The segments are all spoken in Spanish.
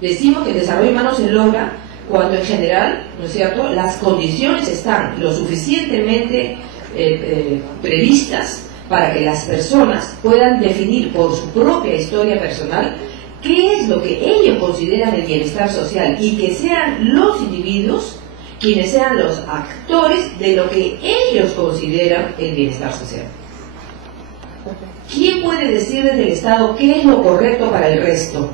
Decimos que el desarrollo humano se logra cuando en general, ¿no es cierto?, las condiciones están lo suficientemente previstas para que las personas puedan definir por su propia historia personal qué es lo que ellos consideran el bienestar social, y que sean los individuos quienes sean los actores de lo que ellos consideran el bienestar social. ¿Quién puede decir desde el Estado qué es lo correcto para el resto?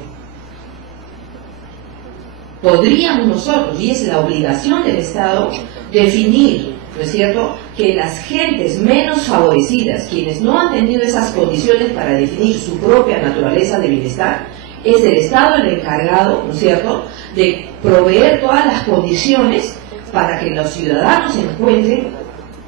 Podríamos nosotros, y es la obligación del Estado, definir, ¿no es cierto?, que las gentes menos favorecidas, quienes no han tenido esas condiciones para definir su propia naturaleza de bienestar, es el Estado el encargado, ¿no es cierto?, de proveer todas las condiciones para que los ciudadanos encuentren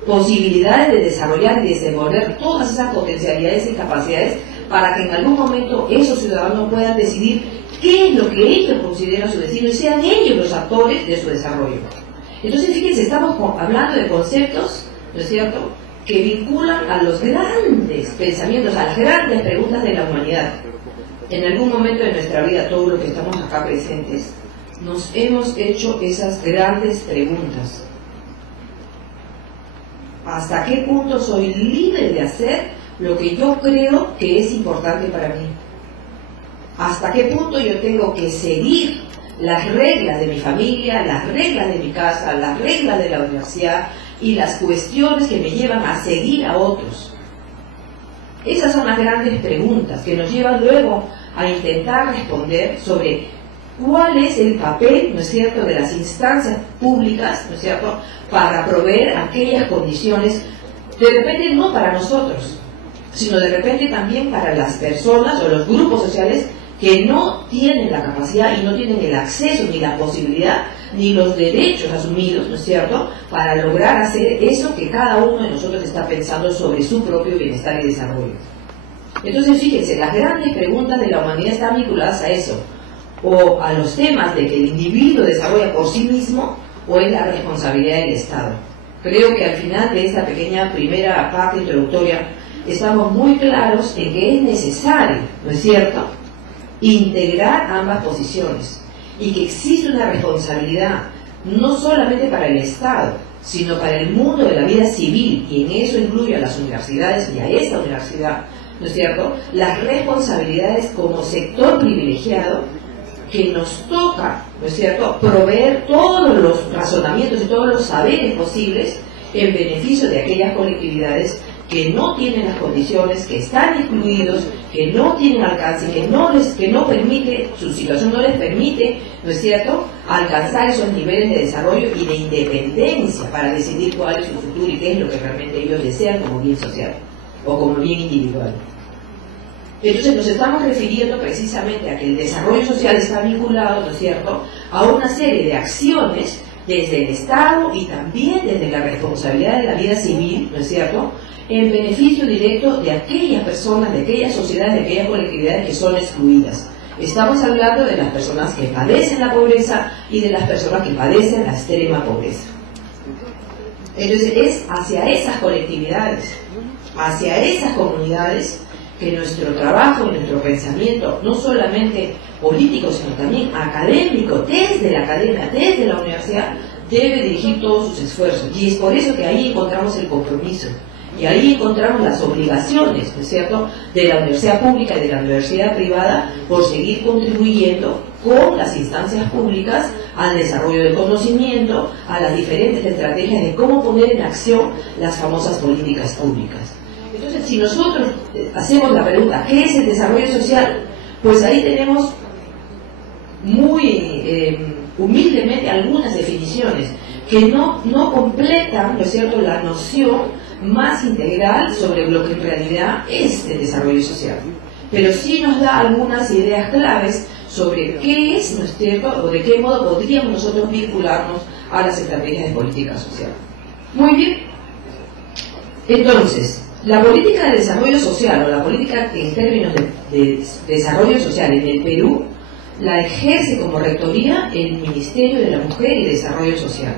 posibilidades de desarrollar y desenvolver todas esas potencialidades y capacidades, para que en algún momento esos ciudadanos puedan decidir qué es lo que ellos consideran su destino y sean ellos los actores de su desarrollo. Entonces, fíjense, estamos hablando de conceptos, ¿no es cierto?, que vinculan a los grandes pensamientos, a las grandes preguntas de la humanidad. En algún momento de nuestra vida, todos los que estamos acá presentes, nos hemos hecho esas grandes preguntas. ¿Hasta qué punto soy libre de hacer lo que yo creo que es importante para mí? ¿Hasta qué punto yo tengo que seguir las reglas de mi familia, las reglas de mi casa, las reglas de la universidad y las cuestiones que me llevan a seguir a otros? Esas son las grandes preguntas que nos llevan luego a intentar responder sobre cuál es el papel, ¿no es cierto?, de las instancias públicas, ¿no es cierto?, para proveer aquellas condiciones, de repente no para nosotros, sino de repente también para las personas o los grupos sociales que no tienen la capacidad y no tienen el acceso, ni la posibilidad, ni los derechos asumidos, ¿no es cierto?, para lograr hacer eso que cada uno de nosotros está pensando sobre su propio bienestar y desarrollo. Entonces, fíjense, las grandes preguntas de la humanidad están vinculadas a eso, o a los temas de que el individuo desarrolla por sí mismo, o es la responsabilidad del Estado. Creo que al final de esta pequeña primera parte introductoria estamos muy claros en que es necesario, ¿no es cierto?, integrar ambas posiciones, y que existe una responsabilidad no solamente para el Estado, sino para el mundo de la vida civil, y en eso incluye a las universidades y a esta universidad, ¿no es cierto?, las responsabilidades como sector privilegiado que nos toca, ¿no es cierto?, proveer todos los razonamientos y todos los saberes posibles en beneficio de aquellas colectividades que no tienen las condiciones, que están excluidos, que no tienen alcance, que no permite, su situación no les permite, ¿no es cierto?, alcanzar esos niveles de desarrollo y de independencia para decidir cuál es su futuro y qué es lo que realmente ellos desean como bien social o como bien individual. Entonces nos estamos refiriendo precisamente a que el desarrollo social está vinculado, ¿no es cierto?, a una serie de acciones desde el Estado y también desde la responsabilidad de la vida civil, ¿no es cierto?, en beneficio directo de aquellas personas, de aquellas sociedades, de aquellas colectividades que son excluidas. Estamos hablando de las personas que padecen la pobreza y de las personas que padecen la extrema pobreza. Entonces es hacia esas colectividades, hacia esas comunidades, que nuestro trabajo y nuestro pensamiento, no solamente político, sino también académico, desde la academia, desde la universidad, debe dirigir todos sus esfuerzos. Y es por eso que ahí encontramos el compromiso, y ahí encontramos las obligaciones, ¿no es cierto?, de la universidad pública y de la universidad privada por seguir contribuyendo con las instancias públicas al desarrollo del conocimiento, a las diferentes estrategias de cómo poner en acción las famosas políticas públicas. Entonces, si nosotros hacemos la pregunta, ¿qué es el desarrollo social?, pues ahí tenemos muy humildemente algunas definiciones que no completan, ¿no es cierto?, la noción más integral sobre lo que en realidad es el desarrollo social, pero sí nos da algunas ideas claves sobre qué es, ¿no es cierto?, o de qué modo podríamos nosotros vincularnos a las estrategias de política social. Muy bien. Entonces, la política de desarrollo social, o la política en términos de desarrollo social en el Perú, la ejerce como rectoría el Ministerio de la Mujer y Desarrollo Social.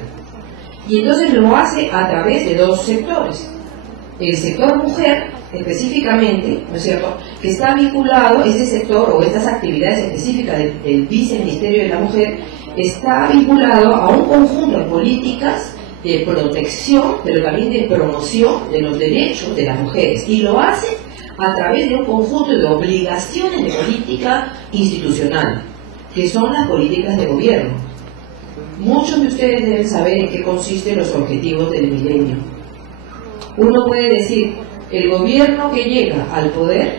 Y entonces lo hace a través de dos sectores. el sector mujer, específicamente, ¿no es cierto?, que está vinculado, este sector o estas actividades específicas del Viceministerio de la Mujer, está vinculado a un conjunto de políticas de protección, pero también de promoción de los derechos de las mujeres, y lo hace a través de un conjunto de obligaciones de política institucional, que son las políticas de gobierno. Muchos de ustedes deben saber en qué consisten los objetivos del milenio. Uno puede decir, el gobierno que llega al poder,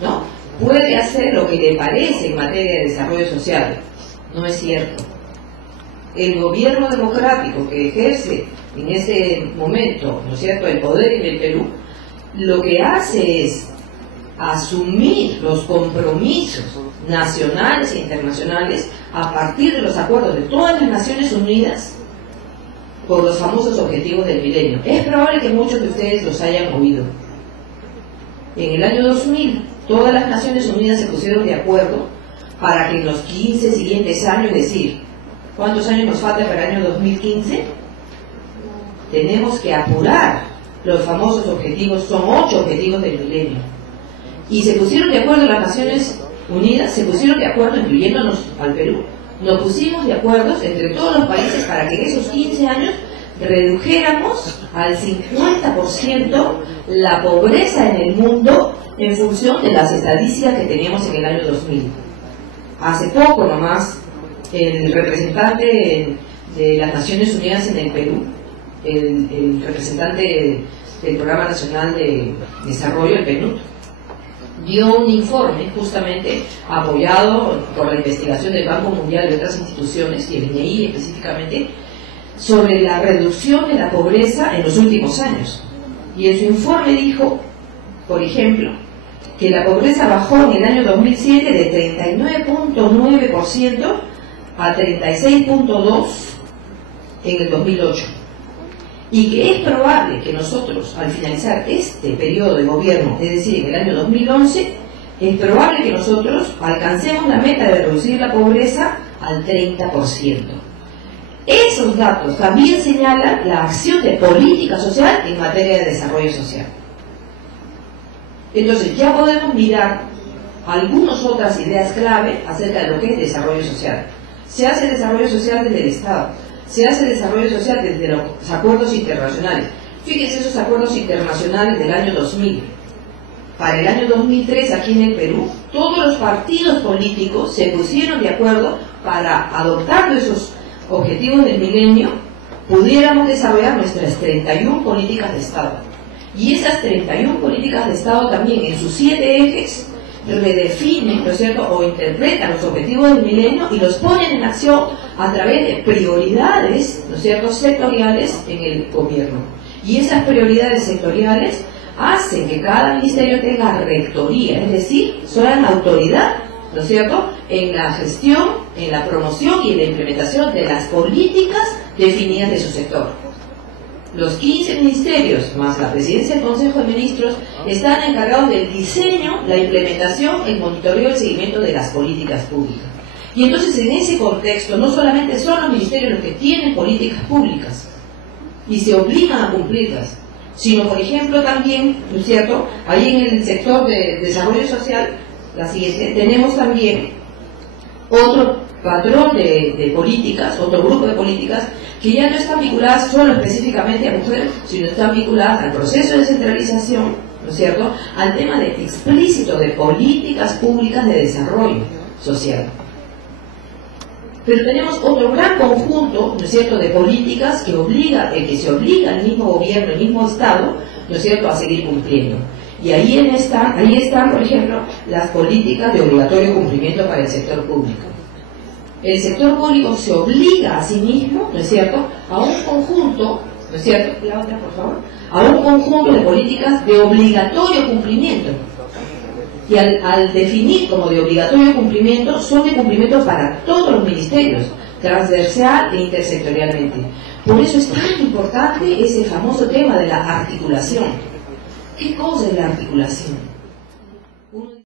¿no?, puede hacer lo que le parece en materia de desarrollo social. No es cierto. El gobierno democrático que ejerce en este momento, ¿no es cierto?, el poder en el Perú, lo que hace es asumir los compromisos nacionales e internacionales a partir de los acuerdos de todas las Naciones Unidas por los famosos objetivos del milenio. Es probable que muchos de ustedes los hayan oído. En el año 2000, todas las Naciones Unidas se pusieron de acuerdo para que en los 15 siguientes años, es decir, ¿cuántos años nos falta para el año 2015? Tenemos que apurar los famosos objetivos, son 8 objetivos del milenio. Y se pusieron de acuerdo las Naciones Unidas, se pusieron de acuerdo, incluyéndonos al Perú, nos pusimos de acuerdo entre todos los países para que en esos 15 años redujéramos al 50% la pobreza en el mundo en función de las estadísticas que teníamos en el año 2000. Hace poco nomás, el representante de las Naciones Unidas en el Perú, el representante del Programa Nacional de Desarrollo, el PNUD, dio un informe justamente apoyado por la investigación del Banco Mundial y otras instituciones, y el INEI específicamente, sobre la reducción de la pobreza en los últimos años. Y en su informe dijo, por ejemplo, que la pobreza bajó en el año 2007 de 39.9% a 36.2% en el 2008. Y que es probable que nosotros, al finalizar este periodo de gobierno, es decir, en el año 2011, es probable que nosotros alcancemos la meta de reducir la pobreza al 30%. Esos datos también señalan la acción de política social en materia de desarrollo social. Entonces, ya podemos mirar algunas otras ideas clave acerca de lo que es desarrollo social. Se hace desarrollo social desde el Estado. Se hace desarrollo social desde los acuerdos internacionales. Fíjense esos acuerdos internacionales del año 2000. Para el año 2003, aquí en el Perú, todos los partidos políticos se pusieron de acuerdo para, adoptando esos objetivos del milenio, pudiéramos desarrollar nuestras 31 políticas de Estado. Y esas 31 políticas de Estado también, en sus 7 ejes, redefinen, ¿no es cierto?, o interpretan los objetivos del milenio y los ponen en acción a través de prioridades, ¿no es cierto?, sectoriales en el gobierno. Y esas prioridades sectoriales hacen que cada ministerio tenga rectoría, es decir, sean autoridad, ¿no es cierto?, en la gestión, en la promoción y en la implementación de las políticas definidas de su sector. Los 15 ministerios, más la presidencia del Consejo de Ministros, están encargados del diseño, la implementación, el monitoreo y el seguimiento de las políticas públicas. Y entonces, en ese contexto, no solamente son los ministerios los que tienen políticas públicas y se obligan a cumplirlas, sino, por ejemplo, también, ¿no es cierto?, ahí en el sector de desarrollo social, la siguiente, tenemos también otro patrón de políticas, otro grupo de políticas que ya no están vinculadas solo específicamente a mujeres, sino están vinculadas al proceso de descentralización, ¿no es cierto?, al tema de explícito de políticas públicas de desarrollo social. Pero tenemos otro gran conjunto, ¿no es cierto?, de políticas que se obliga al mismo gobierno, al mismo Estado, ¿no es cierto?, a seguir cumpliendo. Y ahí están, por ejemplo, las políticas de obligatorio cumplimiento para el sector público. El sector público se obliga a sí mismo, ¿no es cierto?, a un conjunto, ¿no es cierto?, la otra, por favor, a un conjunto de políticas de obligatorio cumplimiento. Y al definir como de obligatorio cumplimiento, son de cumplimiento para todos los ministerios, transversal e intersectorialmente. Por eso es tan importante ese famoso tema de la articulación. ¿Qué cosa es la articulación?